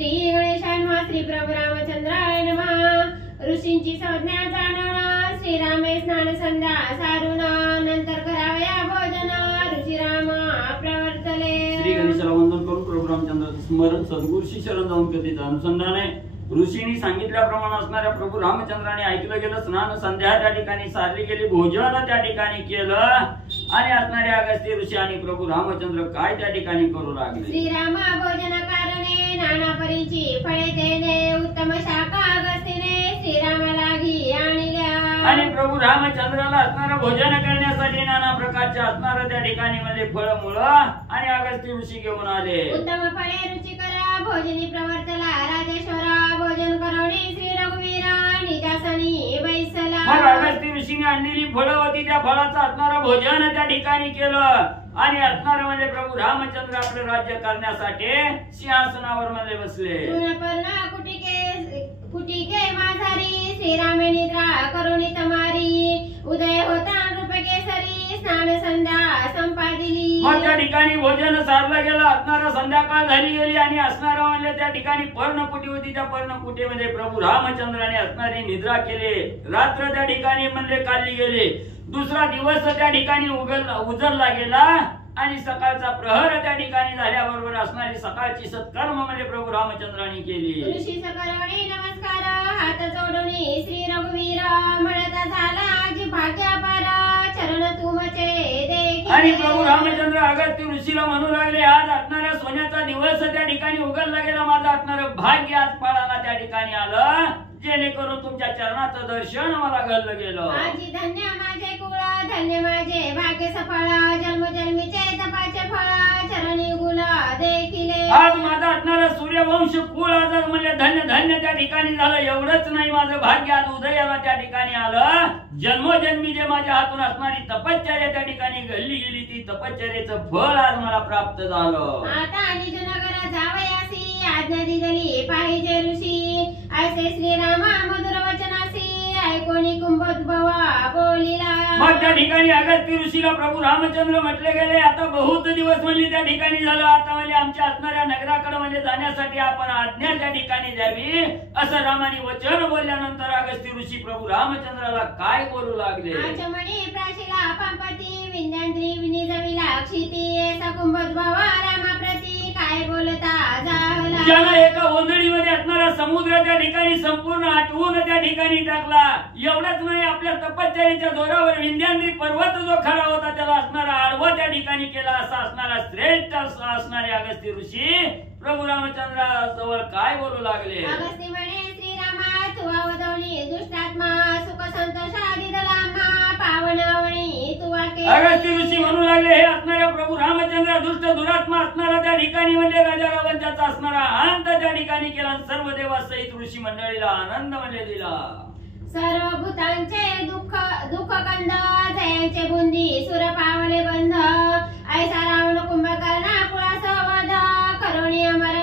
श्री गणेशाय नमः. श्री प्रभू रामचंद्राय नमः. ऋषींची संज्ञा जाणून श्रीरामे स्नान संध्या सारून नंतर करावया भोजन. ऋषी राम प्रवर्तले. श्री गणेशाला वंदन करून प्रभू रामचंद्राचे स्मरण सद्गुरूशी शरण जाऊन कथेचं अनुसंधान आहे. ऋषींनी सांगितल्याप्रमाणे असणाऱ्या प्रभू रामचंद्राने ऐकलं गेलं. स्नान संध्या त्या ठिकाणी सारली गेली. भोजन त्या ठिकाणी केलं आणि असणारे अगस्त्य ऋषी आणि प्रभू रामचंद्र काय त्या ठिकाणी करू लागले. श्रीराम भोजन कारणे नाना परीची फळे देणे. उत्तम शाखा अगस्तीने श्रीरामाला घी आणल्या. आणि प्रभू रामचंद्राला असणारं भोजन करण्यासाठी नाना प्रकारच्या असणारं त्या ठिकाणी मध्ये फळ मुळ आणि अगस्त्य ऋषी घेऊन आले. उत्तम फळे रुचिकर भोजनी प्रवर्तला. राजेश्वरा भोजन करवणे श्री रघुवीर निजासनी बैसला. मग अगस्त्य ऋषीने आणलेली फळं होती त्या फळाचं असणारं भोजन त्या ठिकाणी केलं आणि असणारं म्हणजे प्रभू रामचंद्र आपलं राज्य करण्यासाठी सिंहासनावर मध्ये बसले. तृणपर्णा कुटिके माझारी श्रीरामे निद्रा करुणी तमारी. उदय होता नृपकेसरी स्नान संध्या संपादिली. मग त्या ठिकाणी भोजन सारलं गेलं. असणारं संध्याकाळ झाली गेली आणि असणारं म्हणजे त्या ठिकाणी पर्णकुटी होती. त्या पर्णकुटीमध्ये प्रभू रामचंद्राने असणारी निद्रा केली. रात्र त्या ठिकाणी म्हणजे काढली गेली. दुसरा दिवस त्या ठिकाणी उजळला गेला आणि सकाळचा प्रहर त्या ठिकाणी झाल्याबरोबर असणारी सकाळची सत्कर्म म्हणजे प्रभू रामचंद्रांनी केली. ऋषी सकरवणे नमस्कार हात जोडून श्री रघुवीर म्हणता झाला आज भाग्यापार चरण तुमचे देखील. आणि प्रभू रामचंद्र अगस्त्य ऋषीला म्हणू लागले आज असणारा सोन्याचा दिवस त्या ठिकाणी उघडला गेला. माझं असणारं भाग्य आज फळाला त्या ठिकाणी आलं जेणेकरून तुमच्या चरणाचं दर्शन मला घडलं गेलं. आजी धन्य माझे कुळ धन्य माझे भाग्य सफळ जन्मजन्मीचे तपाचे फळ चरणी गुल देखील. आज माझा असणारा सूर्यवंश कुळ आज म्हणजे धन्य धन्य त्या ठिकाणी झालं. एवढंच नाही माझं भाग्य आज उदयाला त्या ठिकाणी आलं. जन्मोजन्मी जे माझ्या हातून असणारी तपश्चर्या त्या ठिकाणी घडली गेली ती तपश्चर्याचं फळ आज मला प्राप्त झालं. आता निजनगर जावयासी आज्ञा दिली पाहिजे ऋषी. ऐसे श्रीरामा मधुर वचनासी ऐकोनी कुंभोद्भवा बोलिला. मग त्या ठिकाणी अगस्त्य ऋषीला प्रभू रामचंद्र म्हटले गेले आता बहुत दिवस म्हणजे त्या ठिकाणी झालं. आता म्हणजे आमच्या असणाऱ्या नगराकडे म्हणजे जाण्यासाठी आपण आज्ञा त्या ठिकाणी द्यावी असं रामाने वचन बोलल्यानंतर अगस्त्य ऋषी प्रभू रामचंद्राला काय बोलू लागले. आचमणी प्राशिला पांपती विंध्याद्री विनिजविला क्षिती कुंभोद्भवा रामाप्रती काय बोलता झाला. ज्याला एका ओंजळीमध्ये असणारा समुद्र त्या ठिकाणी संपूर्ण आटवून त्या ठिकाणी टाकला. एवढंच नाही आपल्या तपश्चर्याच्या जोरावर विंध्याद्री पर्वत जो खडा होता त्याला असणारा आडवा त्या ठिकाणी केला. असा असणारा श्रेष्ठ असणारे अगस्त्य ऋषी प्रभू रामचंद्राजवळ काय बोलू लागले. अगस्त्य म्हणे श्रीरामा तू अवधवणी दुष्टात्मा सुख संतोषादी दलामा पावनवणी तू वाके. अगस्त्य ऋषी म्हणू लागले हे असणाऱ्या प्रभू रामचंद्र दुष्ट दुरात्मा असणारा त्या ठिकाणी म्हणजे राजा रावणाचा असणारा अंत त्या ठिकाणी केला. सर्व देवासहित ऋषी मंडळीला आनंद म्हणजे दिला. सर्व भूतांचे दुःख कंद जयांचे बुंदी सुर पावले बंध. ऐसा रावण कुंभकर्णा कुळासवध करुणी अमर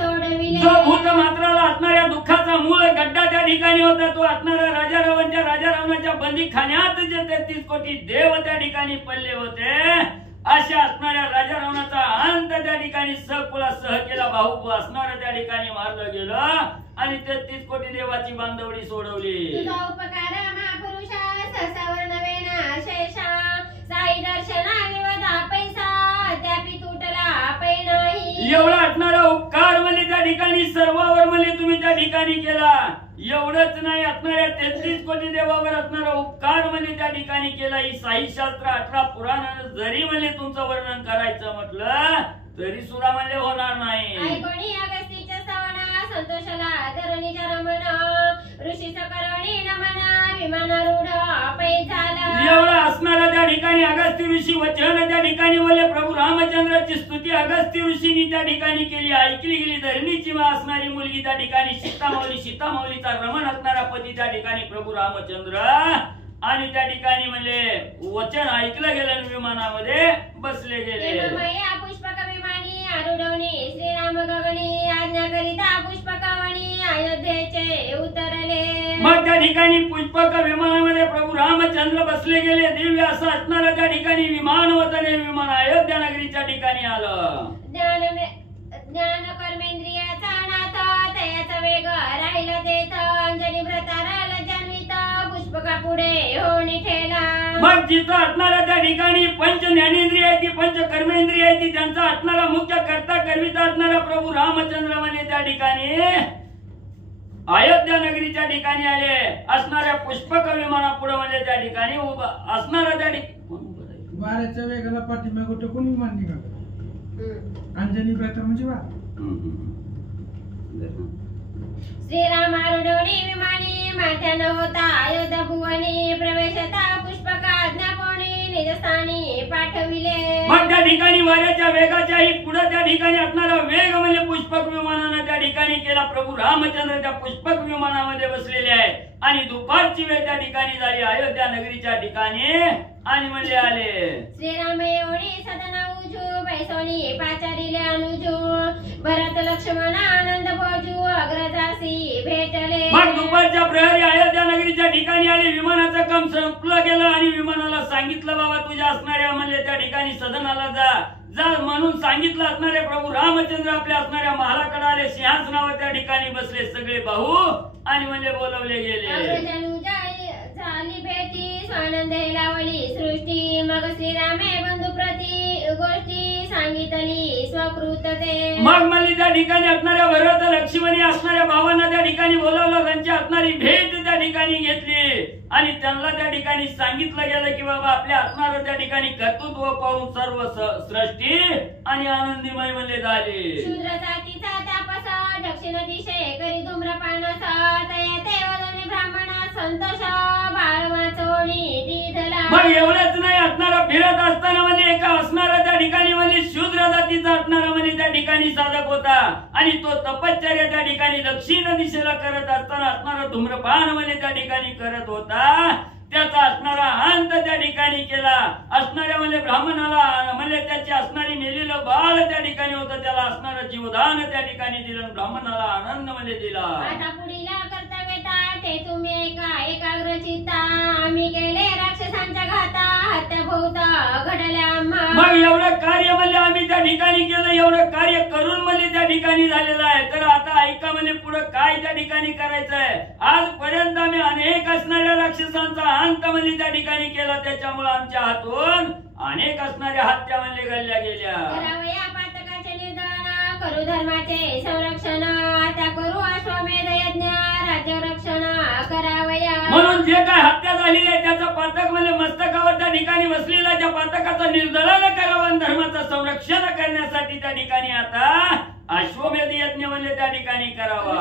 सोडविले. जो भूत मात्राला असणाऱ्या दुःखाचा मूळ गड्डा त्या ठिकाणी होता तो असणारा राजा रावणाच्या बंदी खाण्यात जे 33 कोटी देव त्या ठिकाणी पडले होते अशा असणाऱ्या राजा रावणाचा अंत त्या ठिकाणी सकुलासह केला. भाऊ असणारा त्या ठिकाणी मारलं गेलं आणि 33 कोटी देवाची बांधवडी सोडवली. तुझा उपकार महापुरुषा सहसावर नवेना शेषा साई दर्शना विवधा पैसा अद्यापि तुटला पै नाही. एवढा असणारा उपकार म्हणजे त्या ठिकाणी सर्वावर म्हणजे तुम्ही त्या ठिकाणी केला. एवढंच नाही असणाऱ्या 33 कोटी देवावर असणारा उपकार म्हणजे त्या ठिकाणी केला. ही साहिशास्त्र 18 पुराण जरी म्हणजे तुमचं वर्णन करायचं म्हटलं तरी सुद्धा म्हणजे होणार नाही. ऐकोणी अगस्तीच्या सवना संतोषला धरणीच्या रमण ऋषी सकरणी नमन विमानारूढ पै झाला. एवढा असणारा त्या ठिकाणी अगस्त्य ऋषी वचन त्या ठिकाणी बोलले. प्रभू रामचंद्राची स्तुती अगस्त्य ऋषींनी त्या ठिकाणी केली. ऐकली गेली. धरणीची असणारी मुलगी त्या ठिकाणी सीतामाऊलीचा रमण असणारा पती त्या ठिकाणी प्रभू रामचंद्र आणि त्या ठिकाणी म्हणजे वचन ऐकलं गेलं विमानामध्ये बसले गेले. पुष्पक विमानी आरुढवणी श्रीराम गगनी आज्ञा करिता पुष्पकवणी अयोध्येचे उतरले. मग त्या ठिकाणी पुष्पक विमानामध्ये प्रभू रामचंद्र बसले गेले. दिव्य असं असणारं त्या ठिकाणी विमान होतं. विमान अयोध्या नगरीच्या ठिकाणी आलं. ज्ञान कर्मेंद्रियाचा नाथ पाहिलं तेथ अंजनी व्रताराला जाणवीत पुष्पका पुढे होणी ठेला. मग जिथं असणाऱ्या त्या ठिकाणी पंच ज्ञानेंद्रिय आहे ती पंच कर्मेंद्रिय आहे ती त्यांचा असणारा मुख्य कर्ता करविता असणारा प्रभू रामचंद्र म्हणे त्या ठिकाणी अयोध्या नगरीच्या ठिकाणी आले. असणाऱ्या पुष्पक विमानापुढे म्हणजे त्या ठिकाणी उभा असणारा त्या वाऱ्याच्या वेगाला पाठीमागे टेकून विमान निघालं. अंजनी व्रत म्हणजे वा श्रीराम आरुढोणी विमानी माथ्यानं होता अयोध्या भुवनी प्रवेशता पुष्पका आज्ञापोणी निजस्थानी पाठविले. मग त्या ठिकाणी वाऱ्याच्या वेगाच्याही पुढे त्या ठिकाणी असणारा वेग म्हणजे पुष्पक विमानाने त्या ठिकाणी केला. प्रभू रामचंद्र त्या पुष्पक विमानामध्ये बसलेले आहे आणि दुपारची वेळ त्या ठिकाणी झाली अयोध्या नगरीच्या ठिकाणी आणि म्हणजे आले. श्रीराम एवढी सदना उजू बैसोनी पाचारिले अनुजू भरत लक्ष्मण आनंद भोजू अग्रजासी भेटले. मग दुपारच्या प्रहरी अयोध्या नगरीच्या ठिकाणी आले. विमानाचं काम संपलं गेलं आणि विमानाला सांगितलं बाबा तुझ्या असणाऱ्या म्हणजे त्या ठिकाणी सदनाला जा जा म्हणून सांगितलं. असणारे प्रभू रामचंद्र आपल्या असणाऱ्या महालाकडे आले. सिंहासनावर त्या ठिकाणी बसले सगळे भाऊ आणि म्हणजे बोलवले गेले. झाली भेटी स्वानंद लावली सृष्टी मग श्रीरामे बंधू प्रती गोष्टी सांगितली स्वकृत ते. मग मला त्या ठिकाणी असणाऱ्या भरत लक्ष्मणी असणाऱ्या भावांना त्या ठिकाणी बोलावलं. त्यांची असणारी भेट त्या ठिकाणी घेतली आणि त्यांना त्या ठिकाणी सांगितलं गेलं की बाबा आपल्या असणारं त्या ठिकाणी कर्तृत्व पाहून सर्व सृष्टी आणि आनंदीमय म्हणले झाले. शूद्र जातीचा तापसा दक्षिण दिशे करी धूम्रपानसा तयते वदने ब्राह्मण संतोष बाळ वाचवणी दिधला. मग एवढंच नाही असणारा फिरत असताना म्हणजे एका असणारा त्या ठिकाणी म्हणजे शूद्र जातीचा असणारा म्हणजे त्या ठिकाणी साधक होता आणि तो तपश्चर्या त्या ठिकाणी दक्षिण दिशेला करत असताना असणारा धूम्रपान म्हणजे त्या ठिकाणी करत होता. त्याचा असणारा अंत त्या ठिकाणी केला. असणाऱ्या म्हणजे ब्राह्मणाला म्हणजे त्याची असणारी मेलेलं बाळ त्या ठिकाणी होतं त्याला असणारं जीवदान त्या ठिकाणी दिलं. ब्राह्मणाला आनंद म्हणजे दिला. आता पुढील कर्तव्यता ते तुम्ही एकाग्र चित्ता आम्ही केले राक्षसांच्या घाता हत्या भोवता घडल्या. मग एवढं कार्य म्हणजे आम्ही त्या ठिकाणी केलं. एवढं कार्य करून म्हणजे त्या ठिकाणी झालेलं आहे. तर आता ऐका म्हणजे पुढे काय त्या ठिकाणी करायचं आहे. आजपर्यंत आम्ही अनेक असणाऱ्या राक्षसांचा अंत म्हणजे त्या ठिकाणी केला. त्याच्यामुळे आमच्या हातून अनेक असणाऱ्या हत्या म्हणजे घडल्या गेल्या. करावया पातकाचे निर्दान करू धर्माचे संरक्षण त्या करू अश्वमेध यज्ञ राज्य रक्षण करावया. म्हणून जे काय हत्या झालेली आहे त्याचं पातक म्हणजे मस्तकावर त्या ठिकाणी बसलेला त्या पातकाचं निर्दलन करावं धर्माचं संरक्षण करण्यासाठी त्या ठिकाणी आता अश्वमेध यज्ञ म्हणजे त्या ठिकाणी करावा.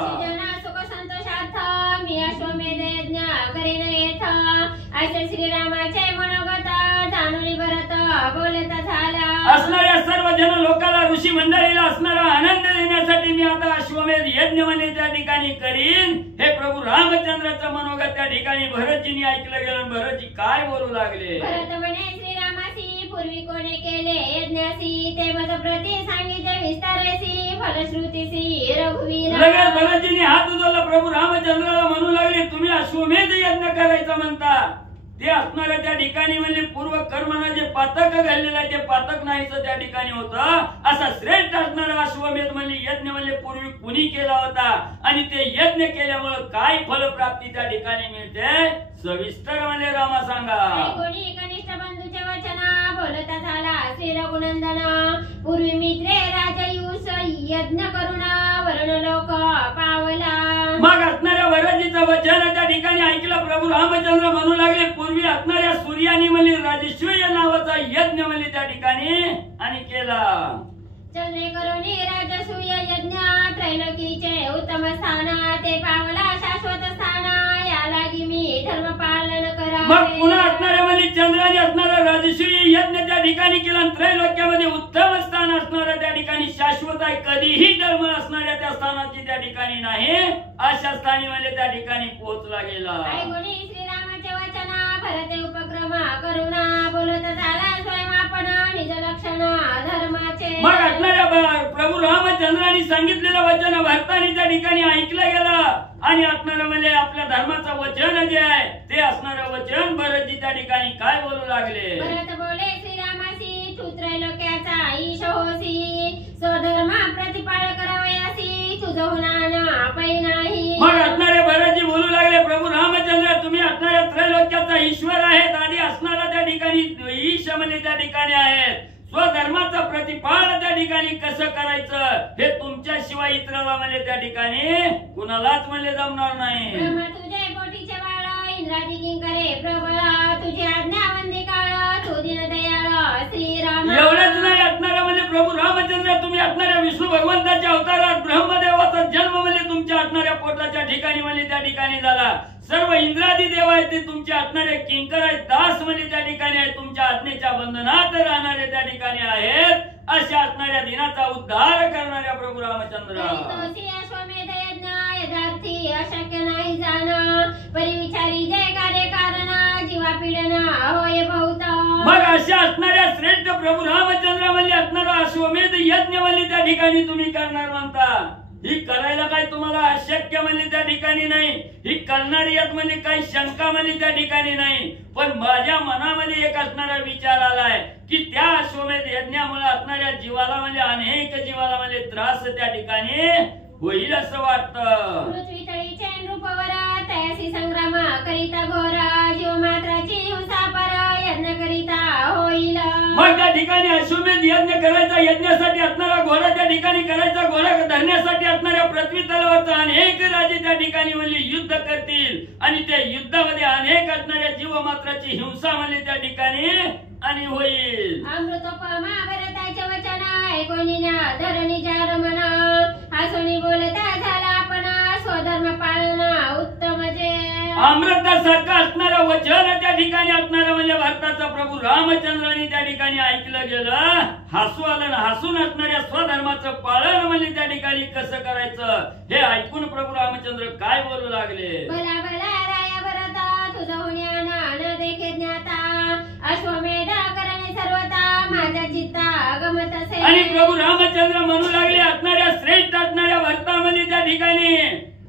सुख संतोषार्थ मी अश्वमेध यज्ञ करीन येथ असे श्रीरामाचे मनोगत जाणून भरत बोलत झाला. असणाऱ्या सर्व जन लोकांना ऋषी मंडळीला असणारा आनंद देण्यासाठी मी आता अश्वमेध यज्ञ म्हणजे त्या ठिकाणी करीन. हे प्रभू रामचंद्राचं मनोगत त्या ठिकाणी भरतजींनी ऐकलं गेलं. भरतजी काय बोलू लागले. भरत म्हणे श्रीरामासी पूर्वी कोणी केले यज्ञासी ते मज प्रति सांगितले विस्तारेसी फलश्रुतीसी रघुवीर. लगेच भरतजींनी हात उचलला. प्रभू रामचंद्राला म्हणू लागले तुम्ही अश्वमेध यज्ञ करायचं म्हणता. ते असणाऱ्या त्या ठिकाणी म्हणजे पूर्व कर्मानं जे पातक घाललेलं आहे ते पातक नाहीच त्या ठिकाणी होतं. असा श्रेष्ठ असणारा अश्वमेध म्हणजे यज्ञ म्हणजे पूर्वी कुणी केला होता आणि ते यज्ञ केल्यामुळे काय फलप्राप्ती त्या ठिकाणी मिळते सविस्तर म्हणजे रामा सांगा. कोणी कनिष्ठ बंधूचे वचन बोलता झाला श्री रघुनंदन पूर्वी मित्रे राजयुष यज्ञ करून वरुण लोक पावला. मग असणाऱ्या वरजीचं वचन त्या ठिकाणी ऐकलं. प्रभू रामचंद्र म्हणू लागले पूर्वी असणाऱ्या सूर्यानी म्हणजे राजसूय नावाचा यज्ञ म्हणजे त्या ठिकाणी आणि केला. चंद्रे करुणी राजसूय यज्ञ त्रैलोकीचे उत्तम स्थान ते पावला शाश्वत स्थान या लागी मी धर्म पालन करा. मग पुन्हा असणाऱ्या म्हणजे चंद्राने असणारा राजसूय यज्ञ त्या ठिकाणी केला. त्रैलोक्यामध्ये उत्तम स्थान असणाऱ्या त्या ठिकाणी शाश्वत आहे. कधीही धर्म असणाऱ्या त्या स्थानाची त्या ठिकाणी नाही अशा स्थानी म्हणजे त्या ठिकाणी पोहोचला गेला. श्रीरामाचे वचन भरते उपक्रम करुणा बोलत झाला स्वयं आपण निज लक्षण धर्माचे. मग असणाऱ्या प्रभू रामचंद्रांनी सांगितलेलं वचन भरतानी त्या ठिकाणी ऐकलं गेलं आणि असणारं म्हणजे आपल्या धर्माचं वचन जे आहे ते असणारं वचन भरतजी त्या ठिकाणी काय बोलू लागले. भरत बोले श्रीरामासी तू त्रैलोक्याचा ईश होसी स्वधर्म प्रतिपाळ करावयासी तुझ होणार पै नाही. मग ईश्वर आहेत, आधी असणारा त्या ठिकाणी ईश म्हणजे त्या ठिकाणी आहेत. स्वधर्माचं प्रतिपादन त्या ठिकाणी कसं करायचं हे तुमच्याशिवाय इतराला म्हणजे त्या ठिकाणी कुणालाच म्हणजे जमणार नाही. ब्रह्मा तुझे पोटीचे बाळ, इंद्रादी किंकरे प्रबळ, तुझी आज्ञा वंदे काळ, तू दीन दयाळ श्रीराम. एवढंच नाही, असणारा म्हणजे प्रभू रामचंद्र तुम्ही असणाऱ्या विष्णू भगवंताच्या अवतारात ब्रह्मदेवाचा जन्म म्हणजे तुमच्या असणाऱ्या पोटाच्या ठिकाणी म्हणजे त्या ठिकाणी झाला. सर्व इंद्रादी देव आहेत ते तुमच्या असणारे किंकर आहेत, दास म्हणजे त्या ठिकाणी आहेत, तुमच्या आज्ञेच्या बंधनात राहणारे त्या ठिकाणी आहेत. अशा असणाऱ्या दिनाचा उद्धार करणाऱ्या प्रभू रामचंद्र. अश्वमेध यज्ञ यथार्थी अशक्य नाही जाण, परिविचारी जय कार्य कारण, जीवा पीडना होय बहुत. मग अशा असणाऱ्या श्रेष्ठ प्रभू रामचंद्र म्हणजे असणारा अश्वमेध यज्ञ म्हणजे त्या ठिकाणी तुम्ही करणार म्हणता. ही करायला काय तुम्हाला अशक्य म्हणजे त्या ठिकाणी नाही, ही करणारी यात म्हणजे काही शंका म्हणजे त्या ठिकाणी नाही. पण माझ्या मनामध्ये एक असणारा विचार आलाय की त्या अश्वमेध यज्ञामुळे असणाऱ्या जीवाला म्हणजे अनेक जीवाला म्हणजे त्रास त्या ठिकाणी होईल असं वाटतं. पृथ्वी तळीचे नृपवर तयासी संग्राम करिता घोर, जीव मात्राची हिंसा पर यज्ञ करिता होईल. मग त्या ठिकाणी अश्वमेध यज्ञ करायचा, यज्ञासाठी असणारा घोडा त्या ठिकाणी करायचा, घोडा धरण्यासाठी असणाऱ्या पृथ्वी तलावरचा अनेक राजे त्या ठिकाणी म्हणजे युद्ध करतील आणि त्या युद्धामध्ये अनेक असणाऱ्या जीव मात्राची हिंसा म्हणजे त्या ठिकाणी आणि होईल. अमृतोपमा भरताचे वचन ऐकोनी धरणीच्या रमण, हसोनी बोलता झाला आपण स्वधर्म पाळणं उत्तम जे. अमृतासारखं असणारं वचन त्या ठिकाणी असणारं म्हणजे भारताचा प्रभू रामचंद्रांनी त्या ठिकाणी ऐकलं गेलं. हसू आलं ना, हसून असणाऱ्या स्वधर्माचं पालन म्हणजे त्या ठिकाणी कसं करायचं हे ऐकून प्रभू रामचंद्र काय बोलू लागले. भला भला राया भरता तुझं होण्यान न देखे ज्ञाता, अश्वमेध करणे सर्वता माझ्या चित्ता गमत असे. आणि प्रभू रामचंद्र म्हणू लागले असणाऱ्या श्रेष्ठ असणाऱ्या भरतामध्ये त्या ठिकाणी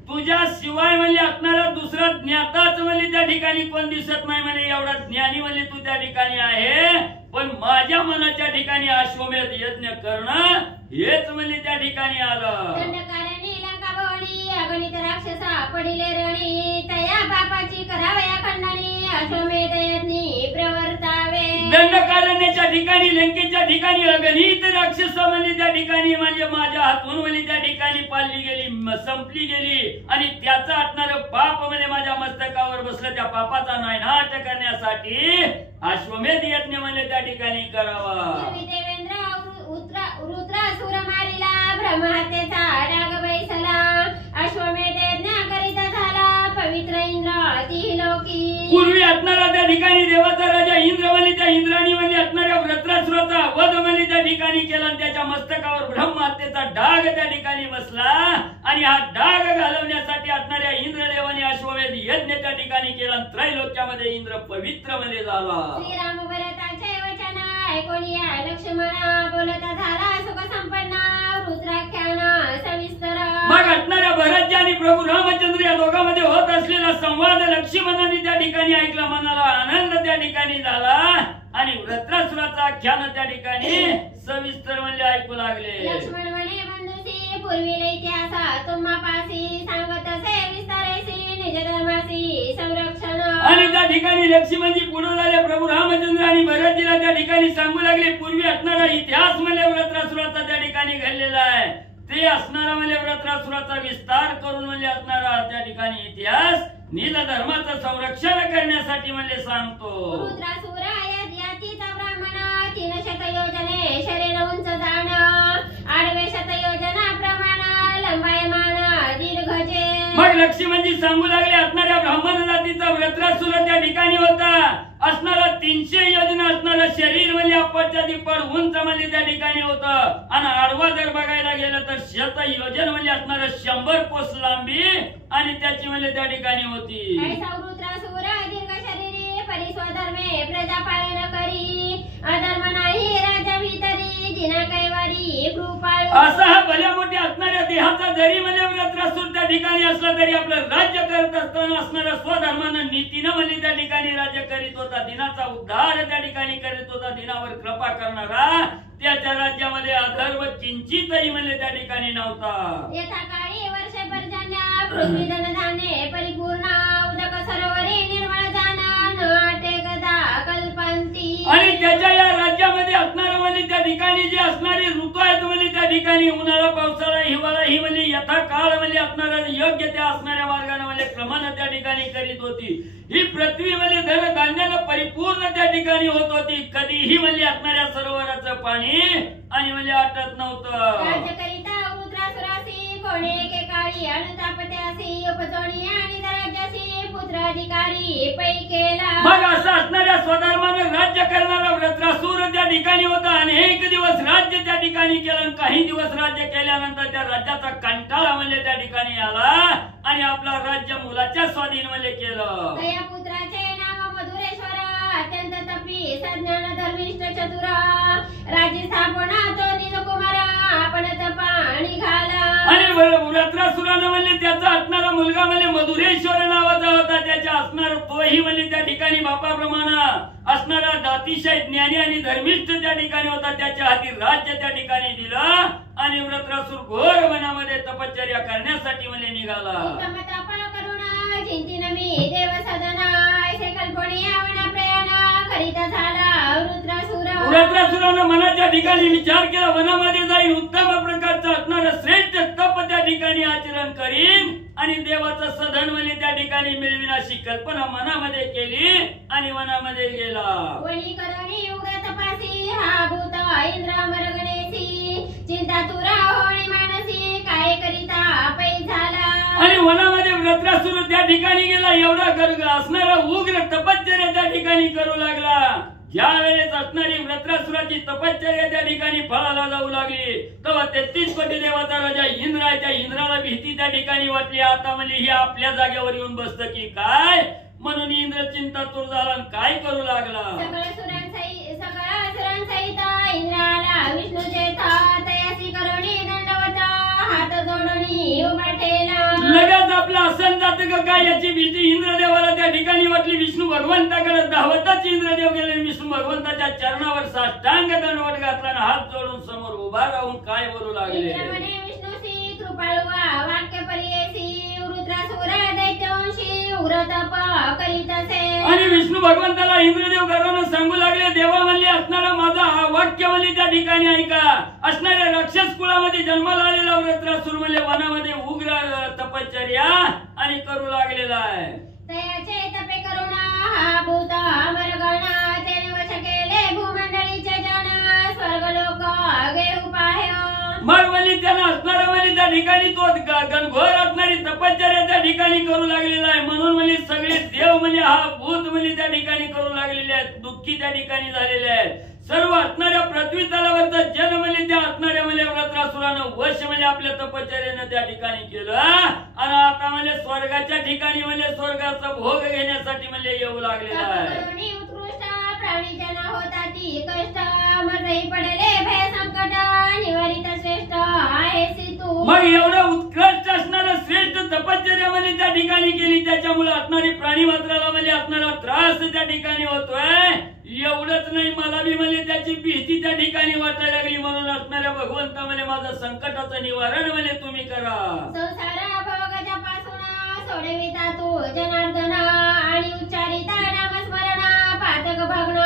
तुझ्या शिवाय म्हणजे असणारा दुसरा ज्ञाताच म्हणजे त्या ठिकाणी कोण दिसत नाही म्हणे. एवढा ज्ञानी म्हणजे तू त्या ठिकाणी आहे, पण माझ्या मनाच्या ठिकाणी अश्वमेध यज्ञ करणं हेच म्हणजे त्या ठिकाणी आलं. दंडकारणी लंका भवनी अगणित राक्षसा पडिले रणी, तया पापाची करावया खंडणी अश्वमेध यज्ञी प्रवर्तावे. दंडकारण्याच्या ठिकाणी लंकेच्या ठिकाणी अगणित राक्षस म्हणजे त्या ठिकाणी म्हणजे माझ्या हातून म्हणजे त्या ठिकाणी पाळली गेली, संपली गेली आणि त्याचं असणारं पाप म्हणजे माझ्या मस्तकावर बसलं. त्या पापाचा नायनाट करण्यासाठी अश्वमेध यज्ञ म्हणजे त्या ठिकाणी करावा. देवेंद्र रुद्रासुर मारिला, ब्रह्महत्येचा डाग बैसला, अश्वमेध यज्ञ करीत झाला पवित्र इंद्र तिलोकी. पूर्वी असणारा त्या ठिकाणी देवाचा राजा इंद्र म्हणजे त्या इंद्राणी म्हणजे असणाऱ्या वृत्रासुराचा वध म्हणजे त्या ठिकाणी केला आणि त्याच्या मस्तकावर ब्रह्महत्येचा डाग त्या ठिकाणी बसला आणि हा डाग घालवण्यासाठी असणाऱ्या इंद्रदेवाने अश्वमेध यज्ञ त्या ठिकाणी केला. त्रैलोक्यामध्ये इंद्र पवित्र म्हणजे झाला. श्रीराम भरताचे वचन ऐकोनी लक्ष्मण बोलता झाला सुख संपन्न रुद्राख्यान सविस्तर. मग असणाऱ्या भरतजी आणि प्रभू रामचंद्र या दोघांमध्ये होत असलेला संवाद लक्ष्मणाने त्या ठिकाणी ऐकला, मनाला आनंद त्या ठिकाणी झाला आणि वृत्रासुराचा आख्यान त्या ठिकाणी सविस्तर म्हणजे ऐकू लागले. लक्ष्मण म्हणे बंधुसी पूर्वीला इतिहास तुम्हा पासी, सांगत असे विस्तारेसी निज धर्मासी संरक्षण. आणि त्या ठिकाणी लक्ष्मणजी पुढे झाले, प्रभू रामचंद्र आणि भरतजीला त्या ठिकाणी सांगू लागले पूर्वी असणारा इतिहास म्हणजे वृत्रासुराचा त्या ठिकाणी घडलेला आहे. ते असणारा म्हणजे वृत्रासुराचा विस्तार करून म्हणजे असणारा त्या ठिकाणी इतिहास नील धर्माचं संरक्षण करण्यासाठी म्हणजे सांगतो. रुद्रासुर यातीचा ब्राह्मण 300 योजने शरीर उंच जाण, आडवे 100 योजना प्रमाण लंबायमान दीर्घजे. मग लक्ष्मणजी सांगू लागले असणाऱ्या ब्राह्मण जातीचा वृत्रासुर त्या ठिकाणी होता. असणारा 300 योजना असणारा शरीर म्हणजे आपटच्या दिपड उंच म्हणजे त्या ठिकाणी होतं आणि आडवा जर बघायला गेलं तर 100 योजन म्हणजे असणारा 100 कोस लांबी आणि त्याची म्हणजे त्या ठिकाणी होती. रुद्रासुर दीर्घ शरीरी परिस्वधर्मे प्रजा पालन करी, अधर्म नाही राजा भीतरी दिना कैवारी कृपाळू. असा हा भल्या मोठ्या असणाऱ्या देहाचा जरी म्हणजे वृत्रासुर त्या ठिकाणी असला तरी आपलं राज्य करत असताना असणाऱ्या स्वधर्मानं नीतीनं म्हणजे त्या ठिकाणी राज्य करीत होता. दिनाचा उद्धार त्या ठिकाणी करीत होता. दिनावर कृपा करणारा त्याच्या राज्यामध्ये अधर्म किंचितही म्हणजे त्या ठिकाणी नव्हता. यथा काळी वर्षे पर्जन्य पृथ्वी धनधान्ये परिपूर्ण, उदक सरोवरी निर्मळ जाण, न ठिकाणी उन्हाळा पावसाळा हिवाळा ही म्हणजे यथाकाळ म्हणजे असणाऱ्या योग्य त्या असणाऱ्या मार्गाने म्हणजे क्रमानं त्या ठिकाणी करीत होती. ही पृथ्वी म्हणजे धन धान्यानं परिपूर्ण त्या ठिकाणी होत होती. कधीही म्हणजे असणाऱ्या सरोवराचं पाणी आणि म्हणजे आटत नव्हतं. राज्यकरिता वृत्रासुरासी कोणे एकेकाळी अनुतापत्यासी उपचोणी आणि राज्यासी पुत्राधिकारी पै केला. मग असं असणाऱ्या स्वधर्माने राज्य करणारा वृत्रासूर त्या ठिकाणी होता. अनेक दिवस राज्य त्या ठिकाणी केलं. काही दिवस राज्य केल्यानंतर त्या राज्याचा कंटाळा म्हणजे त्या ठिकाणी आला आणि आपला राज्य मुलाच्या स्वाधीन म्हणजे केलं. त्या पुत्राचे नाव मधुरेश्वर अत्यंत तपी सज्ञान धर्मिष्ठ चतुर राज्य स्थापना तो निजकुमार आपण तपा निघाला. आणि वृत्रासुरानं म्हणजे त्याचा असणारा मुलगा म्हणजे मधुरेश्वर नावाचा होता. त्याच्या असणार तोही म्हणजे त्या ठिकाणी बापाप्रमाणे असणारा अतिशय ज्ञानी आणि धर्मिष्ठ त्या ठिकाणी होता. त्याच्या हाती राज्य त्या ठिकाणी दिलं आणि वृत्रासुर घोर वनामध्ये तपश्चर्या करण्यासाठी म्हणजे निघाला. उत्तम तप करुणा चिंतिन मी देव सदना ऐसे कल्पनी आवना प्रयाण करीत झाला वृत्रासुर. वृत्रासुरानं मनाच्या ठिकाणी विचार केला वनामध्ये जाईन उत्तम प्रकारचं असणारं श्रेष्ठ तप त्या ठिकाणी आचरण करीन आणि देवाचं सदन म्हणजे त्या ठिकाणी मिळविन अशी कल्पना मनामध्ये केली आणि वनामध्ये गेला. वनी करणी उग्र तपासी हा भूत इंद्र मरगणेसी चिंता तुरा होणी मानसी काय करिता पै झाला. आणि वनामध्ये वृत्रासुर त्या ठिकाणी गेला. एवढा गर्ग असणारा उग्र तपश्चर्या त्या ठिकाणी करू लागला. ज्या वेळेस असणारी वृत्रासुराची तपश्चर्या त्या ठिकाणी फळाला जाऊ लागली तेव्हा 33 कोटी देवाचा राजा इंद्राच्या इंद्राला भीती त्या ठिकाणी वाटली. आता म्हणजे ही आपल्या जागेवर येऊन बसत की काय म्हणून इंद्र चिंतातूर झाला काय करू लागला. सगळ्या असुरांसहित इंद्राला विष्णूचे तयासी करुणी दंडवत हात जोडणी उभा ठेला. लगेच आपलं आसन जातं का काय याची भीती इंद्रदेवाला त्या ठिकाणी वाटली. विष्णू भगवंताकडे धावतच इंद्रदेव गेले. विष्णू भगवंताच्या चरणावर साष्टांग दंडवत घातला आणि हात जोडून समोर उभा राहून काय बोलू लागले. विष्णूसी कृपाळुवा वाक्य परियेसी वृत्रासुर दैत्यवंशी उग्र तप करीत असे. आणि विष्णू भगवंताला इंद्रदेव घरानं सांगू लागले देवा म्हणले असणारा माझा हा वाक्य म्हणले त्या ठिकाणी ऐका. असणाऱ्या राक्षस कुळामध्ये जन्माला आलेला वृत्रासुर म्हणले वनामध्ये उग्र तपश्चर्या आणि करू लागलेला आहे. तयाचे तपे करुणा हा भूत अमरगणा त्याने वश केले भूमंडळीचे जन स्वर्गलोक घेऊ पाह्य. मग म्हणजे त्यानं असणारा म्हणजे त्या ठिकाणी तो गणघोर असणारी तपश्चर्या त्या ठिकाणी करू लागलेला आहे. म्हणून म्हणजे सगळे देव म्हणजे हा भूत म्हणजे त्या ठिकाणी करू लागलेले आहेत. दुःखी त्या ठिकाणी झालेले आहेत. सर्व असणाऱ्या पृथ्वी तलावरचा जन म्हणजे त्या असणाऱ्या म्हणजे वृत्रासुरानं वश म्हणजे आपल्या तपश्चर्यानं त्या ठिकाणी केलं आणि आता म्हणजे स्वर्गाच्या ठिकाणी म्हणजे स्वर्गाचा भोग घेण्यासाठी म्हणजे येऊ लागलेला आहे. उत्कृष्ट प्राणी जन होता ती कष्ट मजही पडले भय संकट निवारित श्रेष्ठ आहे तू. मग एवढं उत्कृष्ट असणारं श्रेष्ठ तपश्चर्या म्हणजे त्या ठिकाणी केली. त्याच्यामुळे असणारी प्राणी मात्राला म्हणजे असणारा त्रास त्या ठिकाणी होतोय. एवढंच नाही मला बी म्हणजे त्याची भीती त्या ठिकाणी वाटायला लागली. म्हणून असणाऱ्या भगवंता म्हणजे माझं संकटाचं निवारण म्हणजे तुम्ही करा. संसार भोगाच्या पासून सोडविता तू जनार्दन आणि उच्चारिता नामस्मरण पातक भग्न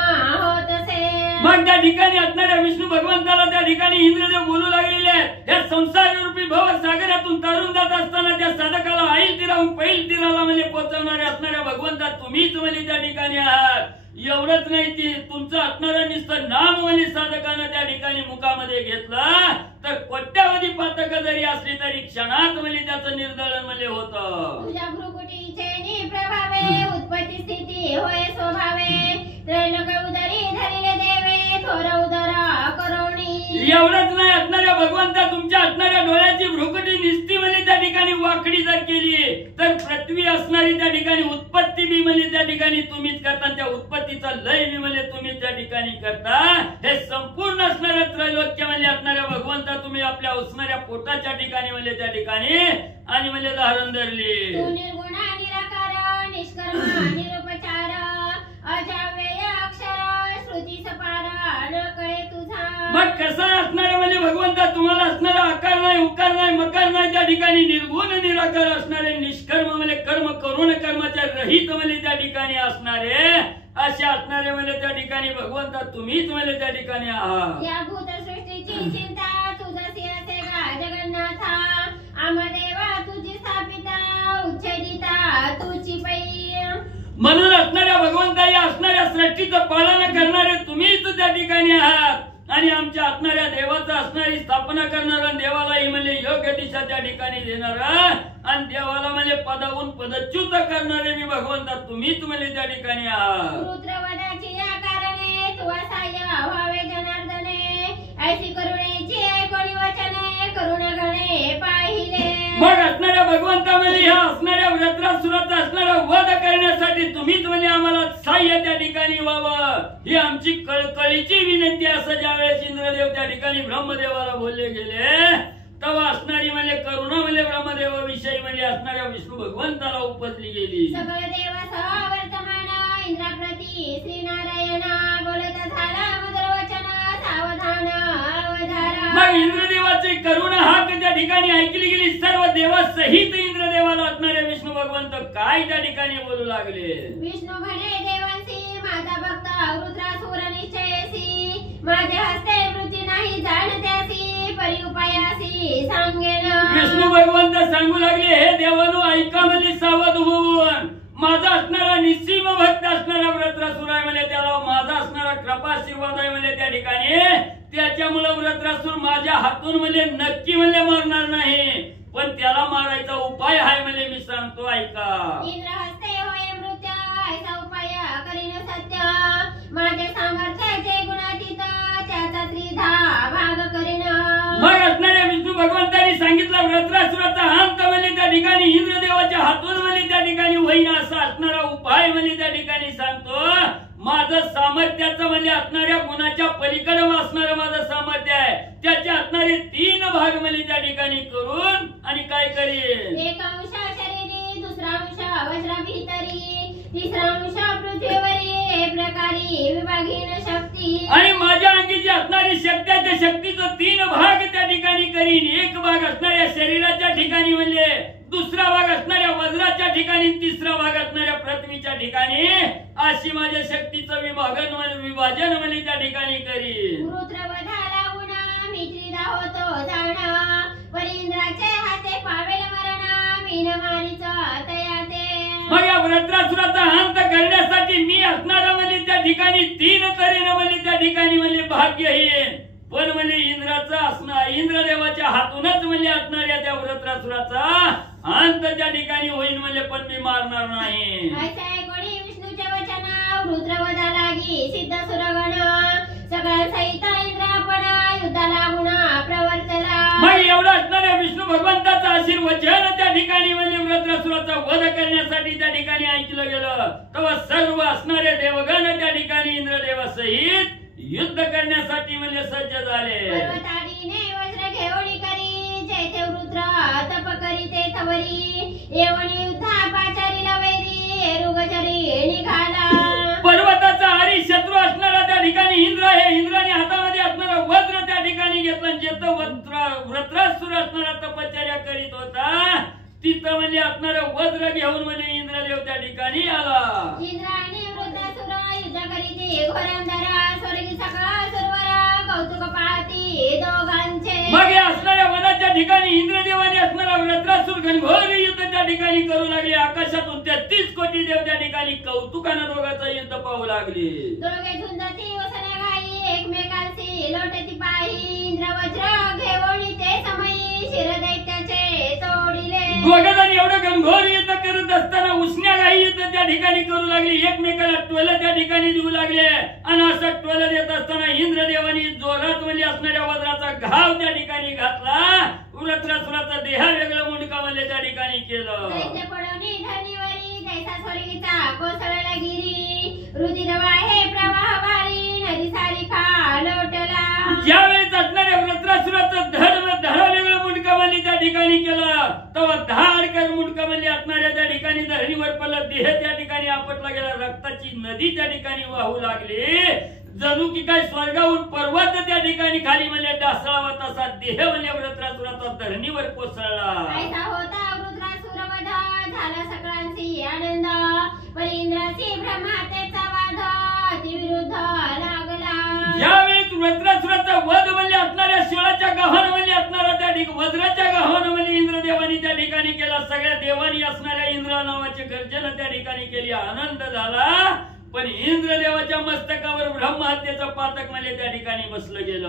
होत असे. मग त्या ठिकाणी असणाऱ्या विष्णू भगवंताला त्या ठिकाणी इंद्रदेव बोलू लागलेले आहेत. या संसार रूपी भव सागरातून तरुण जात असताना त्या साधकाला आईल तीराहून पैल तीराला म्हणजे पोहोचवणाऱ्या असणाऱ्या भगवंता तुम्हीच म्हणजे त्या ठिकाणी आहात. एवढंच नाही ती तुमचं असणारं नुसतं नाम म्हणजे साधकानं त्या ठिकाणी मुखामध्ये घेतलं तर कोट्यावधी पातक जरी असली तरी क्षणात म्हणजे त्याचं निर्दळन म्हणजे होतं. तुझ्या भ्रुकुटीचे प्रभावे उत्पत्ती स्थिती होय स्वभावे त्रैलोक उदरी धरिले देवे थोर उदर करुणी. एवढंच नाही असणाऱ्या भगवंता तुमच्या असणाऱ्या डोळ्याची भ्रुकुटी निस्ती म्हणजे त्या ठिकाणी वाकडी जर केली तर पृथ्वी असणारी त्या ठिकाणी उत्पत्ती बी म्हणजे त्या ठिकाणी तुम्हीच करता. त्या उत्पत्तीचा लय बी म्हणजे तुम्ही त्या ठिकाणी करता. हे संपूर्ण असणाऱ्या त्रैलोक्य म्हणजे असणाऱ्या भगवंता तुम्ही आपल्या असणाऱ्या पोटाच्या ठिकाणी म्हणजे त्या ठिकाणी आणि म्हणजे धारण धरली. तू निर्गुण निराकार निष्कर्म निरुपचार अजाव्यय अक्षर श्रुती सपार न कळे तुझा. मग कसा असणारे म्हणजे भगवंता तुम्हाला असणारा आकार नाही उकार नाही मकार नाही त्या ठिकाणी निर्गुण निराकार असणारे निष्कर्म म्हणजे कर्म करून कर्माच्या रहित म्हणजे त्या ठिकाणी असणारे असे असणारे म्हणजे त्या ठिकाणी भगवंता तुम्हीच म्हणजे त्या ठिकाणी आहात. या भूत सृष्टीची चिंता तुझा कथा आमदेवा तुझी स्थापिता उच्छेदिता तुझी पै. म्हणून असणाऱ्या भगवंता या असणाऱ्या सृष्टीचं पालन करणारे तुम्हीच त्या ठिकाणी आहात आणि आमच्या असणाऱ्या देवाचं असणारी स्थापना करणारा देवालाही म्हणजे योग्य दिशा त्या ठिकाणी देणार आणि देवाला म्हणजे पदावून पदच्युत करणारे मी भगवंता तुम्हीच म्हणजे त्या ठिकाणी आहात. रुद्रवधाची या कारणे तू असाह्य व्हावे जनार्दने ऐशी करुणेची ऐकोणी वचने करुण गणे पाहिले. मग असणाऱ्या भगवंता म्हणजे ह्या असणाऱ्या व्रत्रासुराचा असणारा वध करण्यासाठी तुम्हीच म्हणजे आम्हाला सहाय्य त्या ठिकाणी व्हावं ही आमची कळकळीची विनंती. असं ज्यावेळेस इंद्रदेव त्या ठिकाणी ब्रह्मदेवाला बोलले गेले तेव्हा असणारी म्हणजे करुणा म्हणजे ब्रह्मदेवाविषयी म्हणजे असणाऱ्या विष्णू भगवंताला उपजली गेली. सगळ देवासह वर्तमान इंद्राप्रती श्रीनारायण बोलत झाला मधुर वचन सावधान अवधारा. मग इंद्रदेवाची करुणा हाक त्या ठिकाणी ऐकली गेली. सर्व देवासहित इंद्रदेवाला असणारे विष्णू भगवंत काय त्या ठिकाणी बोलू लागले. विष्णू म्हणे देवांसी माझा भक्त रुद्रासुर निश्चयसी माझे हस्ते वृत्ती नाही जाणत्यासी परी उपायासी सांगेन. विष्णू भगवंत सांगू लागले हे देवानो ऐका म्हणजे सावध होऊन माझा असणारा निस्सीम भक्त असणारा व्रत्रासुर आहे म्हणजे त्याला माझा असणारा कृपाशीर्वाद आहे म्हणजे त्या ठिकाणी त्याच्यामुळे व्रत्रासुर माझ्या हातून म्हणजे नक्की म्हणजे मारणार नाही पण त्याला मारायचा उपाय आहे म्हणजे मी सांगतो ऐका. इंद्र हस्ते होय मृत्य ऐसा उपाय करीन सत्य माझे सामर्थ्याचे गुणातीत त्याचा त्रिधा भाग करीन. मग असणाऱ्या विष्णू भगवंतांनी सांगितलं व्रत्रासुराचा अंत म्हणजे त्या ठिकाणी इंद्रदेवाच्या हातून म्हणजे त्या ठिकाणी होईना असा असणारा उपाय म्हणजे त्या ठिकाणी सांगतो. माझं सामर्थ्याचं म्हणजे असणाऱ्या गुणाच्या पलीकडे असणारं माझं सामर्थ्य आहे त्याचे असणारे 3 भाग म्हणजे त्या ठिकाणी करून आणि काय करीन. एक अंश शरीरी दुसरा अंश वज्र भीतरी तिसरा अंश पृथ्वीवरी हे प्रकारी विभागीन शक्ती. आणि माझ्या अंगी जी असणारी शक्ती आहे त्या शक्तीचं 3 भाग त्या ठिकाणी करीन. एक भाग असणाऱ्या शरीराच्या ठिकाणी म्हणजे दुसरा भाग असणाऱ्या वज्राच्या ठिकाणी तिसरा भाग असणाऱ्या पृथ्वीच्या ठिकाणी अशी माझ्या शक्तीचं विभाजन म्हणजे त्या ठिकाणी करीन. रुद्रवधाला गुण मी त्रिधा होतो जाणा परींद्राचे हाते पावेल मरण मीन मारीच तयाते. मग या व्रत्रासुराचा अंत करण्यासाठी मी असणारा म्हणजे त्या ठिकाणी 3 तऱ्हेने म्हणजे त्या ठिकाणी म्हणजे भाग्यहीन पण म्हणजे इंद्राचा असणार इंद्रदेवाच्या हातूनच म्हणजे असणाऱ्या त्या व्रत्रासुराचा अंत त्या ठिकाणी होईल म्हणजे पण मी मारणार नाही. ऐसे कोणी विष्णूचे वचन रुद्रवधा लागी सिद्ध सुरगण सगळ्या सहित इंद्रापण युद्धाला गुण प्रवर्तला. मग एवढं असणाऱ्या विष्णू भगवंताचं आशीर्वचन त्या ठिकाणी म्हणजे व्रत्रासुराचा वध करण्यासाठी त्या ठिकाणी ऐकलं गेलं तेव्हा सर्व असणारे देवगण त्या ठिकाणी इंद्रदेवासहित युद्ध करण्यासाठी म्हणजे सज्ज झाले. पर्वताडीने वज्र घेऊन करी जेथे रुद्र तप करीते थवरी येवणी युद्धा पाचारी लवैरी रुगचरी निघाला. पर्वताचा हरी शत्रू असणारा त्या ठिकाणी इंद्र हे इंद्राने हातामध्ये असणारा वज्र त्या ठिकाणी घेतलं जेथं व्रत्रासुर असणारा तपश्चर्या करीत होता तिथं म्हणजे असणारं वज्र घेऊन म्हणजे इंद्रदेव त्या ठिकाणी आला. इंद्राने वृद्धासुर युद्ध करीते घोरंदरा स्वर्गी सकाळ सुरवर कौतुक पाहती दोघांचे. मग या असणाऱ्या वनाच्या ठिकाणी इंद्रदेवाने असणारा व्रत्रासुर घनघोर युद्ध त्या ठिकाणी करू लागले. आकाशातून 33 कोटी देव त्या ठिकाणी कौतुकानं दोघांचं युद्ध पाहू लागले. दोघे झुंजती वसने घाई एकमेकांशी लोटती पाही इंद्र वज्र घेऊन ते समयी शिरदैत्याचे तोडिले. दोघजण एवढं घनघोर युद्ध करत असताना उष्ण्या घाई युद्ध त्या ठिकाणी करू लागले. एकमेकाला टोल त्या ठिकाणी देऊ लागले आणि असं टोल देत असताना इंद्रदेवानी जोरात म्हणजे असणाऱ्या वज्राचा घाव त्या ठिकाणी घातला. व्रत्रासुराचा देह वेगळं मुंडका म्हणजे त्या ठिकाणी केलं. दैत्य पडोनी धरणीवरी जैसा स्वर्गीचा कोसळला गिरी रुधिर वाहे प्रवाह वारी नदी सारिखा लोटला. ज्यावेळेस असणाऱ्या व्रत्रासुराचं धड वेगळं मुंडका म्हणजे त्या ठिकाणी केलं तेव्हा धाडकर मुंडका म्हणजे असणाऱ्या त्या ठिकाणी धरणीवर पडलं. देह त्या ठिकाणी आपटला गेला. रक्ताची नदी त्या ठिकाणी वाहू लागली. जणू की काय स्वर्गाहून पर्वत त्या ठिकाणी खाली म्हणजे ढासळावा तसा देह म्हणजे व्रत्रासुराचा धरणीवर कोसळला. ऐसा होता रुद्रासुर वध झाला सगळ्यांची आनंद परींद्राची ब्रह्मातेचा वाद अतिविरुद्ध लागला. ज्यावेळेस वज्रासुराचा वध म्हणजे असणाऱ्या शिळाच्या गव्हाण म्हणजे असणारा त्या ठिकाणी वज्राच्या गव्हाण म्हणजे इंद्रदेवानी त्या ठिकाणी केला. सगळ्या देवानी असणाऱ्या इंद्रा नावाची गर्जना त्या ठिकाणी केली. आनंद झाला. पण इंद्रदेवाच्या मस्तकावर ब्रह्महत्येचं पातक म्हणजे त्या ठिकाणी बसलं गेलं.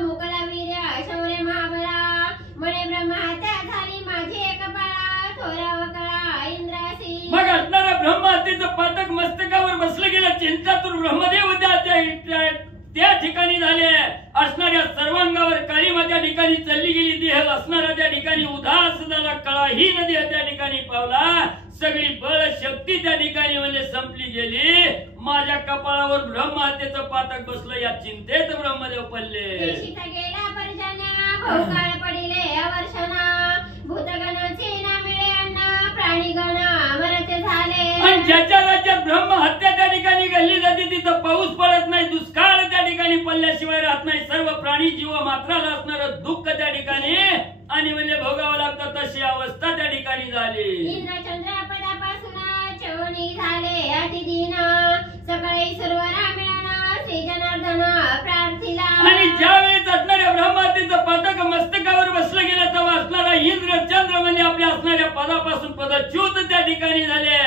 मुकला वीर्य शौर्य महाबळा म्हणे ब्रह्महत्या झाली माझी एक बाळा थोराव कळा इंद्रासी. मग असणाऱ्या ब्रह्महत्येचं पातक मस्तकावर बसलं गेलं. चिंतातूर ब्रह्मदेव त्या ठिकाणी झाले. असणाऱ्या सर्वांगावर काळीमा त्या ठिकाणी चालली गेली. देह असणारा त्या ठिकाणी उदास झाला. कळाही नदी त्या ठिकाणी पावला. सगळी बळ शक्ती त्या ठिकाणी म्हणजे संपली गेली. माझ्या कपाळावर ब्रह्महत्येचं पातक बसलं. या चिंतेत ब्रह्मदेव पडले. गेला पर्जन्य भोकाळ पडिले अवर्षणा भूतगणाचे ना मिळे अन्न प्राणीगण मरते झाले. आणि ज्याच्या राज्यात ब्रह्महत्या त्या ठिकाणी घडली जाते तिथं पाऊस पडत नाही. दुष्काळ त्या ठिकाणी पडल्याशिवाय राहत नाही. सर्व प्राणी जीव मात्राला असणारं दुःख त्या ठिकाणी आणि म्हणजे भोगावं लागतं. तशी अवस्था त्या ठिकाणी झाली. इंद्रचंद्र पदापासून चवणी झाले अतिदीन सकाळी सुरवरा मिळाला श्री जनार्दन प्रार्थिला. आणि ज्यावेळेस असणाऱ्या ब्रह्महत्येचं पातक मस्तकावर बसलं गेलं तेव्हा असणारा इंद्रचंद्र म्हणजे आपल्या असणाऱ्या पदापासून पदच्युत त्या ठिकाणी झाले.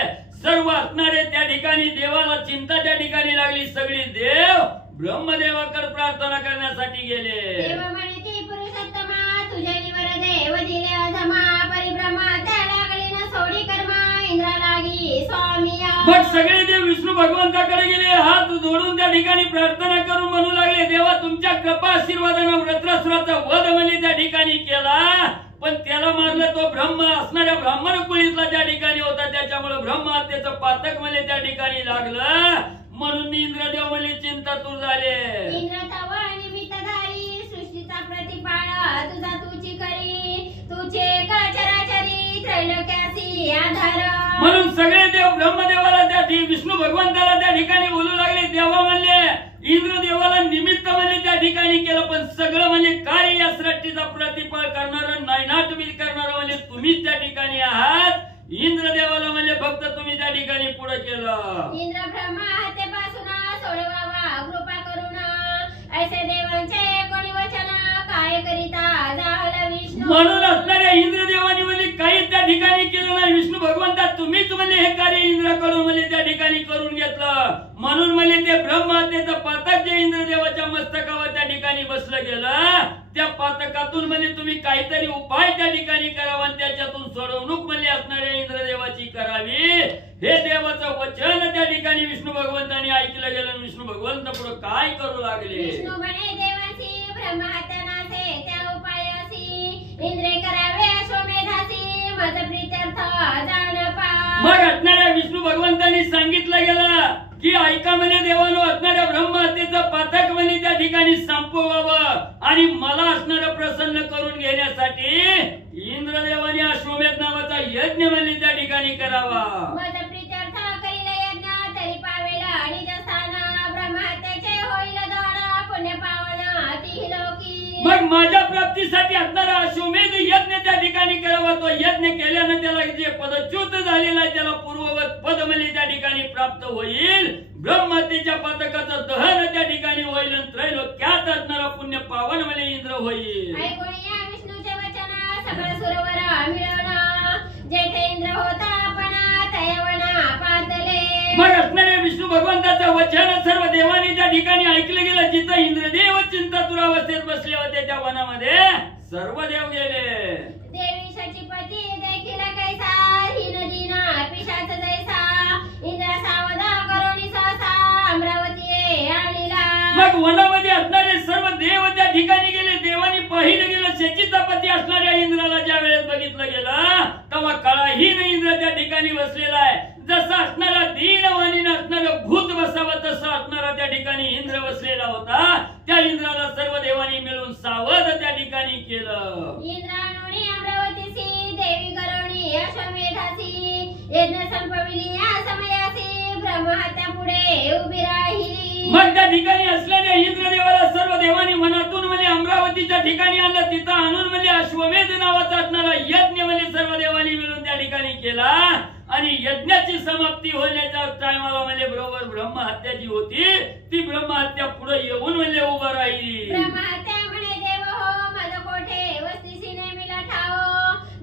सर्व असणारे त्या ठिकाणी देवाला चिंता त्या ठिकाणी लागली. सगळी देव ब्रह्मदेवाकडे प्रार्थना करण्यासाठी गेले. देव म्हणे की पुरुषोत्तमा तुझे निवर देव दिले अधमा परिभ्रमा त्या लागली न सोडी कर्मा इंद्रा लागी स्वामिया. मग सगळे देव विष्णू भगवंताकडे गेले. हात जोडून त्या ठिकाणी प्रार्थना करून म्हणू लागले देवा तुमच्या कृपा आशीर्वादाने वज्रासुराचा वध म्हणजे त्या ठिकाणी केला. पण त्याला मारलं तो ब्रह्म असणाऱ्या ब्राह्मण कुळीतला त्या ठिकाणी होता. त्याच्यामुळे ब्रह्महत्येचं पातक म्हणजे त्या ठिकाणी लागलं. म्हणून इंद्रदेव म्हणजे चिंतातूर झाले. इंद्र तव निमित्तधारी सृष्टीचा प्रतिपाळ तुझा तुची करी तुझे चराचरी त्रैलोक्यासी आधार. म्हणून सगळे देव ब्रह्मदेवाला त्या विष्णू भगवंताला त्या ठिकाणी बोलू लागले. देवा म्हणले इंद्रदेवाला निमित्त म्हणजे त्या ठिकाणी केलं. पण सगळं म्हणजे कार्य या सृष्टीचा प्रतिपाळ करणारं नायनाट करणारं म्हणजे तुम्हीच त्या ठिकाणी आहात. इंद्रदेवाला म्हणजे फक्त तुम्ही त्या ठिकाणी पुढे केलं. इंद्र ब्रह्मा हत्येपासून सोडवावा कृपा करून ऐसे देवांचे कोणी वचन काय करिता झाला विष्णू. म्हणून असणाऱ्या इंद्रदेवानी म्हणजे काही त्या ठिकाणी केलं नाही. विष्णू भगवंता तुम्हीच म्हणजे हे कार्य इंद्राकडून म्हणजे त्या ठिकाणी करून घेतलं. म्हणून म्हणजे ते ब्रह्महत्येचं पातक जे इंद्रदेवाच्या मस्तकावर त्या ठिकाणी बसलं गेलं त्या पातकातून म्हणजे तुम्ही काहीतरी उपाय त्या ठिकाणी करावा आणि त्याच्यातून सोडवणूक म्हणजे असणाऱ्या इंद्रदेवाची करावी. हे देवाचं वचन त्या ठिकाणी विष्णू भगवंतांनी ऐकलं गेलं. विष्णू भगवंत पुढे काय करू लागले. विष्णू म्हणे देवासी ब्रह्महत्यानाचे त्या उपायासी इंद्रे करावे अश्वमेधासी मज प्रीत्यर्थ जाण पा. मग असणाऱ्या विष्णू भगवंतांनी सांगितलं गेलं की ऐका म्हणे देवानो असणाऱ्या ब्रह्महत्येचं पातक म्हणे त्या ठिकाणी संपवावं आणि मला असणारं प्रसन्न करून घेण्यासाठी इंद्रदेवाने अश्वमेध नावाचा यज्ञ म्हणजे त्या ठिकाणी करावा. मज प्रीत्यर्थ करील यज्ञ तरी पावेल निज स्थान ब्रह्महत्याचे होईल दान पुण्य पावन अति लोकी. मग माझ्या प्राप्तीसाठी असणारा अश्वमेध यज्ञ त्या ठिकाणी करावा. तो यज्ञ केल्याने त्याला जे पदच्युत झालेला आहे त्याला पूर्ववत पद म्हणजे त्या ठिकाणी प्राप्त होईल. ब्रह्महत्येच्या पातकाचं दहन त्या ठिकाणी होईल. त्रैलोक्यात असणारा पुण्य पावन म्हणजे इंद्र होईल. ऐकून या विष्णूचे वचन सगळं सुरवर मिळवणं जेथे इंद्र होता आपण तयवना पातले. मग असणाऱ्या विष्णू भगवंताचं वचन सर्व देवांनी त्या ठिकाणी ऐकलं गेलं. जिथं इंद्रदेव चिंतातुर अवस्थेत बसले होते त्या वनामध्ये सर्व देव गेले. देवी शचीपती देखील कैसा ही नदीना पिशाच जैसा इंद्र सावधा करोनी सहसा अमरावती आणिला. मग वनामध्ये असणारे सर्व देव त्या ठिकाणी गेले. देवानी पाहिलं गेलं शचीचा पती असणाऱ्या इंद्राला ज्या वेळेस बघितलं गेलं तेव्हा कळाही नाही इंद्र त्या ठिकाणी बसलेला आहे. जसं असणारा दीनवाणीनं असणारं भूत बसावं तसं असणारा त्या ठिकाणी इंद्र बसलेला होता. त्या इंद्राला सर्व देवांनी मिळून सावध त्या ठिकाणी केलं. इंद्राणोनी अमरावतीसी देवी करोनी अश्वमेधासी यज्ञ संपविली या समयासी ब्रह्महत्या पुढे उभी राहिली. मग त्या ठिकाणी असलेल्या इंद्रदेवाला सर्व देवांनी मनातून म्हणजे अमरावतीच्या ठिकाणी आणलं. तिथं आणून म्हणजे अश्वमेध नावाचा असणारा यज्ञ म्हणजे सर्व देवांनी मिळून त्या ठिकाणी केला. आणि यज्ञाची समाप्ती होण्याच्या टायमाला म्हणजे बरोबर ब्रह्महत्या जी होती ती ब्रह्महत्या पुढे येऊन म्हणले उभं राहिली. ब्रह्महत्या म्हणे देव हो मज कोठे वस्तीसी नेमिला ठाव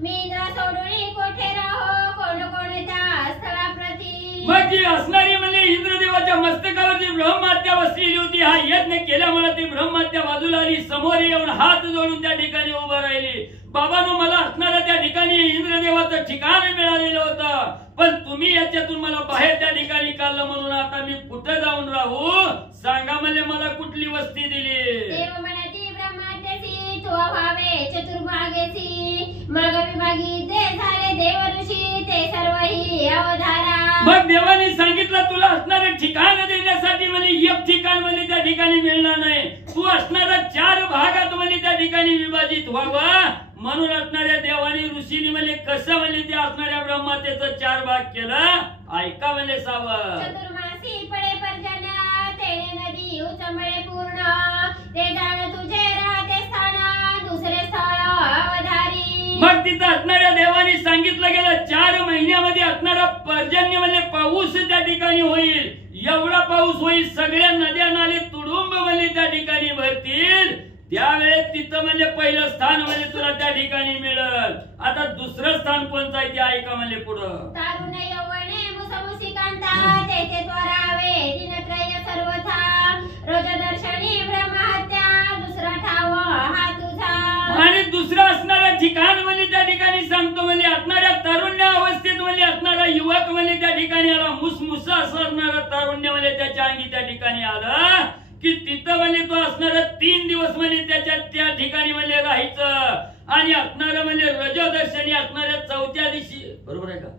मी इंद्र सोडून कोठे राहो कोण कोणत्या स्थळाप्रती. मग जी असणारी म्हणजे इंद्रदेवाच्या मस्तकावरती ब्रह्महत्या बसलेली होती. हा यज्ञ केल्यामुळे ती ब्रह्महत्या बाजूला आली. समोर येऊन हात जोडून त्या ठिकाणी उभं राहिली. बाबांनो मला असणाऱ्या त्या ठिकाणी इंद्रदेवाचं ठिकाण मिळालेलं होतं, पण तुम्ही याच्यातून मला बाहेर त्या ठिकाणी काढलं म्हणून आता मी कुठं जाऊन राहू सांगा म्हणजे मला कुठली वस्ती दिली. देव म्हणती ब्रह्महत्येसी तो व्हावे चतुर्भागेसी मग विभागी ते झाले देव ऋषी ते सर्वही अवधारा. मग देवाने सांगितलं तुला असणारं ठिकाण देण्यासाठी म्हणजे एक ठिकाण म्हणजे त्या ठिकाणी मिळणार नाही. तू असणारा 4 भागात म्हणजे त्या ठिकाणी विभाजित व्हावं म्हणून असणाऱ्या देवानी ऋषीनी म्हणजे कसं म्हणजे त्या असणाऱ्या ब्रह्महत्येचं 4 भाग केलं ऐका म्हणजे सावं. चतुर्मासी पडे पर्जन्य तेने नदी उचंबळे पूर्ण ते जाण तुझे राहते स्थान दुसरे स्थळ अवधारी. मग तिथं असणाऱ्या देवानी सांगितलं गेलं 4 महिन्यामध्ये असणारा पर्जन्य म्हणजे पाऊस त्या ठिकाणी होईल. एवढा पाऊस होईल सगळ्या नद्या नाले तुडुंब म्हणजे त्या ठिकाणी भरतील. त्यावेळेस तिथं म्हणजे पहिलं स्थान म्हणजे तुला त्या ठिकाणी मिळेल. आता दुसरं स्थान कोणतं आहे ते ऐका म्हणजे पुढं. तारुण्य यौवने मुसमुसिकांता तेथे त्वरावे दिनत्रय सर्वथा रोज दर्शनी ब्रह्महत्या दुसरा ठाव हा तुझा. आणि दुसरं असणारं ठिकाण म्हणजे त्या ठिकाणी सांगतो म्हणजे असणाऱ्या तारुण्य अवस्थेत म्हणजे असणारा युवक म्हणजे त्या ठिकाणी आला. मुसमुस असं असणारं तारुण्य म्हणजे त्याच्या अंगी त्या ठिकाणी आलं की तिथं म्हणजे तो असणार 3 दिवस म्हणजे त्याच्या त्या ठिकाणी म्हणजे राहायचं. आणि असणारं म्हणजे रजोदर्शनी असणाऱ्या 4थ्या दिवशी बरोबर आहे का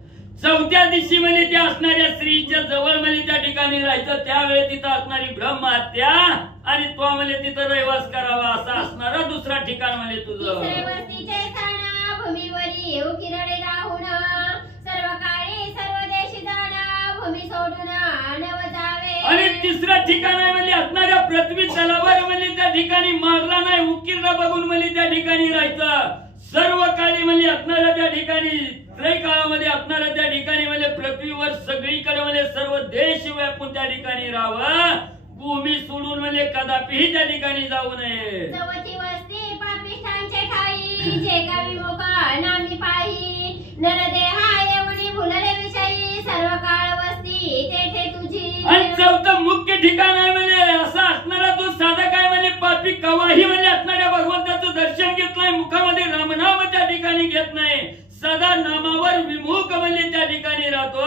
4थ्या दिवशी म्हणजे त्या असणाऱ्या स्त्रीच्या जवळ म्हणजे त्या ठिकाणी राहायचं. त्यावेळी तिथं असणारी ब्रह्महत्या आणि तो म्हणजे तिथं रहिवास करावा असा असणारा दुसरा ठिकाण म्हणजे तुझं. वस्तीचे स्थान भूमीवरी उकिरडे राहून सर्व काळी सर्व देशी जाण भूमी सोडून नव जावे. आणि तिसरं ठिकाण आहे म्हणजे असणाऱ्या पृथ्वी तलावर म्हणजे त्या ठिकाणी मारला नाही उकिरडा बघून म्हणजे त्या ठिकाणी राहायचं. सर्व काळी म्हणजे असणाऱ्या त्या ठिकाणी त्रय काळामध्ये असणाऱ्या त्या ठिकाणी म्हणजे पृथ्वीवर सगळीकडे म्हणजे सर्व देश व्यापून त्या ठिकाणी राहावं. भूमी सोडून म्हणजे कदापिही त्या ठिकाणी जाऊ नये. चवथी वस्ती पापिष्ठांचे ठाई जे का विमुख नामी पाही नरदेहा येवणी भुलले विषयी सर्व काळ वस्ती तेथे तुझी. आणि 4थं मुख्य ठिकाण आहे म्हणजे असा असणारा तो साधा काय म्हणजे पापी कवाही म्हणजे असणाऱ्या भगवंताचं दर्शन घेत नाही. मुखामध्ये रामनाम त्या ठिकाणी घेत नाही. सदा नामावर विमुख म्हणजे त्या ठिकाणी राहतो.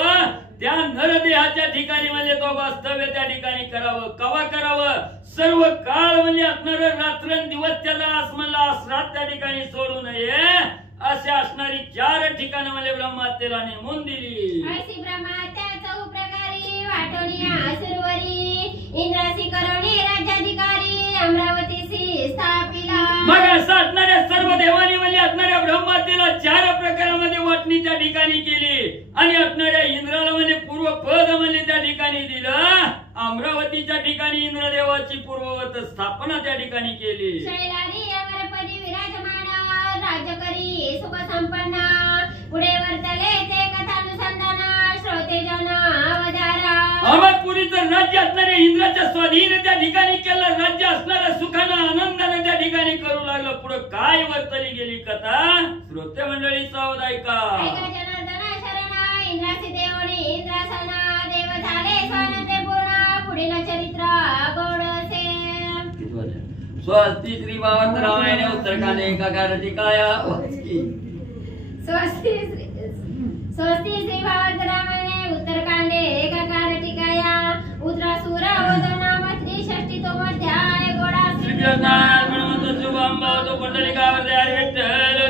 त्या नरदेहाच्या ठिकाणी म्हणजे तो वास्तव्य त्या ठिकाणी करावं. कवा करावं सर्व काळ म्हणजे असणारं रात्रंदिवस त्याला आसमनला आसरात त्या ठिकाणी सोडू नये. असे असणारी 4 ठिकाणं म्हणजे ब्रह्महत्येला नेमून दिली. ऐसी ब्रह्महत्या 4 प्रकारी वाटोनिया सुरवरी इंद्रासी करोनी राज्याधिकारी अमरावतीसी स्थापिला. मग असं असणाऱ्या सर्व देवानी म्हणजे असणाऱ्या ब्रह्महत्येला 4 प्रकारामध्ये वाटणी त्या ठिकाणी केली. आणि असणाऱ्या इंद्राला म्हणजे पूर्व पद म्हणजे त्या ठिकाणी दिलं. अमरावतीच्या ठिकाणी इंद्रदेवाची पूर्ववत स्थापना त्या ठिकाणी केली. शैलारी अमरपदी विराजमान राज्य करी सुख संपन्न पुढे वर्तले ते कथानुसंधान श्रोते जन अवधारा. अमरपुरीचं राज्य असणाऱ्या इंद्राच्या स्वाधीन त्या ठिकाणी केलं. राज्य असणाऱ्या सुखानं आनंदाने त्या ठिकाणी करू लागलं. पुढे काय वर्तली गेली कथा श्रोते मंडळी सावध ऐका. जनार्दन शरण इंद्रासी देवणी इंद्रासन देव झाले स्वानंदे पूर्ण पुढील चरित्र गौडसे. स्वस्ति श्री भागवत रामायण उत्तरकांड एकाकार टीकाया स्वस्ति श्री भागवत रामायणे उत्तरकांडे एकाकार टीकाया उत्तरासुर वदनाम 63 अध्याय गोडा श्री कृष्ण शुभम भवतु कुंडलिकावरती विठ्ठल